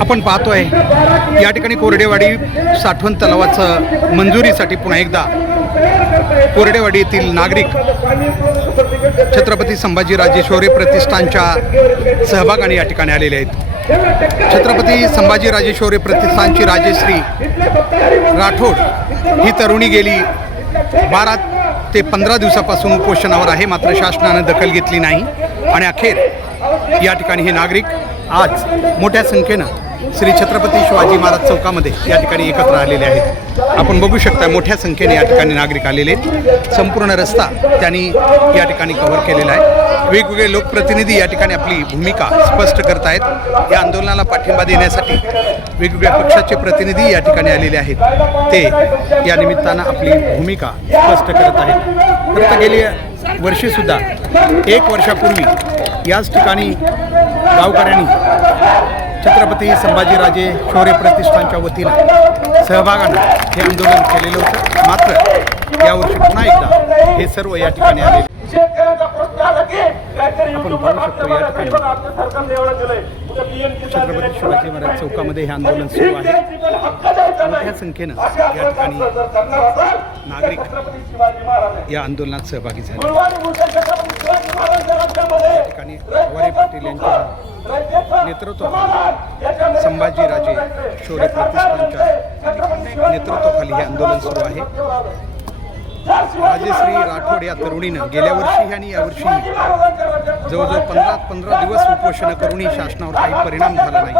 आपण पाहतोय या ठिकाणी कोरडेवाडी साठवण तलावाचं मंजुरीसाठी पुन्हा एकदा कोरडेवाडी येथील नागरिक छत्रपती संभाजीराजे शौर्य प्रतिष्ठानच्या सहभागाने या ठिकाणी आलेले आहेत. छत्रपती संभाजीराजे शौर्य प्रतिष्ठानची राजेश्री राठोड ही तरुणी गेली. बारा ते पंधरा दिवसापासून उपोषणावर आहे मात्र शासनानं दखल घेतली नाही. आणि अखेर या ठिकाणी हे नागरिक आज मोठ्या संख्येनं श्री छत्रपती शिवाजी महाराज चौकामध्ये या ठिकाणी एकत्र आलेले आहेत. आपण बघू शकता मोठ्या संख्येने या ठिकाणी नागरिक आलेले आहेत. संपूर्ण रस्ता त्यांनी या ठिकाणी कव्हर केलेला आहे. वेगवेगळे लोकप्रतिनिधी या ठिकाणी आपली भूमिका स्पष्ट करत आहेत. या आंदोलनाला पाठिंबा देण्यासाठी वेगवेगळ्या पक्षाचे प्रतिनिधी या ठिकाणी आलेले आहेत. ते या निमित्तानं आपली भूमिका स्पष्ट करत आहेत. तर गेली वर्षीसुद्धा एक वर्षापूर्वी याच ठिकाणी गावकऱ्यांनी छत्रपती संभाजीराजे शौर्य प्रतिष्ठानच्या वतीनं सहभागानं हे आंदोलन केलेलं होतं. मात्र यावर्षी पुन्हा एकदा हे सर्व या ठिकाणी आले आपण पाहू शकतो या ठिकाणी. छत्रपती शिवाजी महाराज चौकामध्ये हे आंदोलन सुरू आहे. मोठ्या संख्येनं या ठिकाणी नागरिक या आंदोलनात सहभागी झाले. गुरुवारी ठिकाणी पाटील यांच्या रयतेचं नेतृत्वाखाली संभाजीराजे शौर्य प्रतिष्ठानच्या नेतृत्वाखाली हे आंदोलन सुरू आहे. राजेश्री राठोड या तरुणीनं गेल्या वर्षी आणि यावर्षी जवळजवळ पंधरा पंधरा दिवस उपोषण करूनही शासनावर काही परिणाम झाला नाही.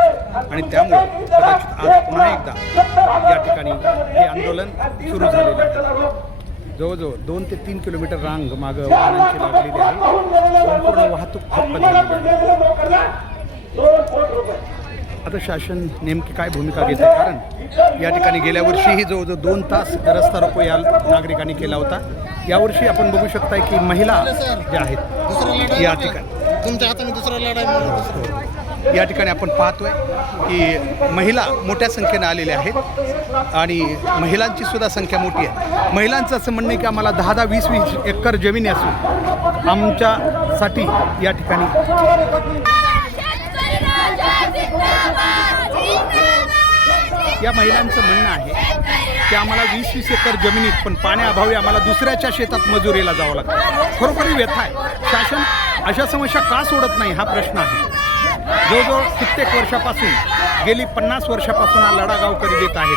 आणि त्यामुळे कदाचित आज पुन्हा एकदा या ठिकाणी हे आंदोलन सुरू झालेलं आहे. जवळजवळ दोन ते तीन किलोमीटर रांग मागं वाहनांची लागलेली आहे. संपूर्ण वाहतूक ठप्प झालेली आहे. आता शासन नेमकी काय भूमिका घेते कारण या ठिकाणी गेल्या वर्षीही जवळजवळ दोन तास रस्ता रोको या नागरिकांनी केला होता. यावर्षी आपण बघू शकताय की महिला ज्या आहेत या ठिकाणी. तुमच्या हाताने दुसरा लढाई या ठिकाणी आपण पाहतोय की महिला मोठ्या संख्येने आलेल्या आहेत आणि महिलांची सुद्धा संख्या मोठी आहे. महिलांचं असं म्हणणं आहे की आम्हाला दहा दहा वीस वीस एकर जमीन असून आमच्यासाठी या ठिकाणी या महिलांचं म्हणणं आहे की आम्हाला वीस वीस एकर जमिनीत पण पाण्याअभावी आम्हाला दुसऱ्याच्या शेतात मजुरीला जावं लागतं. खरोखरी व्यथा आहे. शासन अशा समस्या का सोडत नाही हा प्रश्न आहे. जवळजवळ कित्येक वर्षापासून गेली पन्नास वर्षापासून हा लढा गावकरी देत आहेत.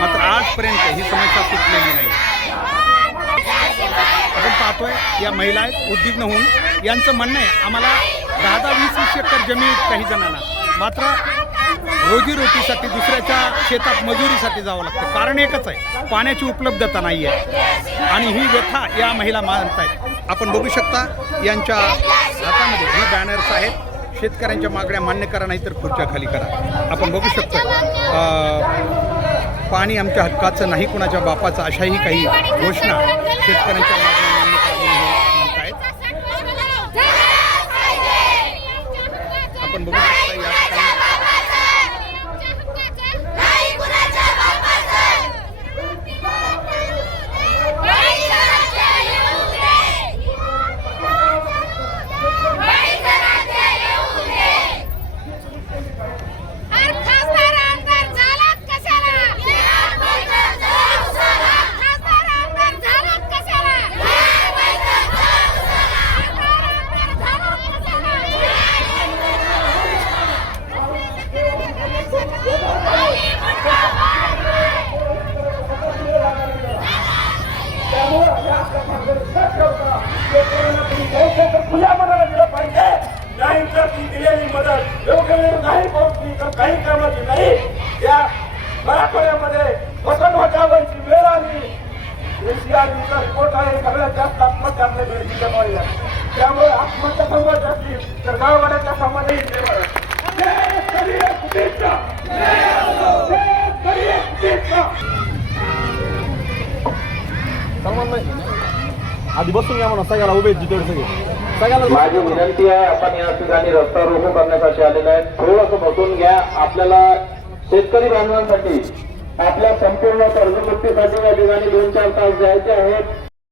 मात्र आजपर्यंत ही समस्या सुटलेली नाही. आपण पाहतोय या महिला आहेत उद्विग्न होऊन यांचं म्हणणं आहे आम्हाला दहा दहा वीस वीस एकर जमीन काही जणांना. मात्र रोजीरोटीसाठी दुसऱ्याच्या शेतात मजुरीसाठी जावं लागतं. कारण एकच आहे पाण्याची उपलब्धता नाही आहे. आणि ही व्यथा या महिला मानत आहेत आपण बघू शकता यांच्या हातामध्ये ही बॅनर्स आहेत. शेतकऱ्यांच्या मागण्या मान्य करा नाही तर खुर्च्या खाली करा. आपण बघू शकतो पाणी आमच्या हक्काचं नाही कुणाच्या बापाचं अशाही काही घोषणा शेतकऱ्यांच्या मागण्या मान्य करा म्हणून आहेत आपण बघू खुल्या मनाला दिलं पाहिजे नाही तर ती दिलेली मदत योग्य नाही पोहोचली तर काही कामाची नाही या मराठवाड्यामध्ये वसंत बचावायची वेळ आली एसीआरचा रिपोर्ट आहे सगळ्यात जास्त आत्महत्या आपल्या पाहिल्या त्यामुळे आत्महत्या संघर्ष असतील तर गाववाड्याच्या समाजाही आधी बसून या म्हणा सगळ्याला उभे जिथे सगळे. सगळ्याला माझी विनंती आहे आपण या ठिकाणी रस्ता रोको करण्यासाठी आलेला आहे. थोडंसं बसून घ्या. आपल्याला शेतकरी बांधवांसाठी आपल्या संपूर्ण कर्जमुक्तीसाठी या ठिकाणी दोन चार तास द्यायचे आहेत.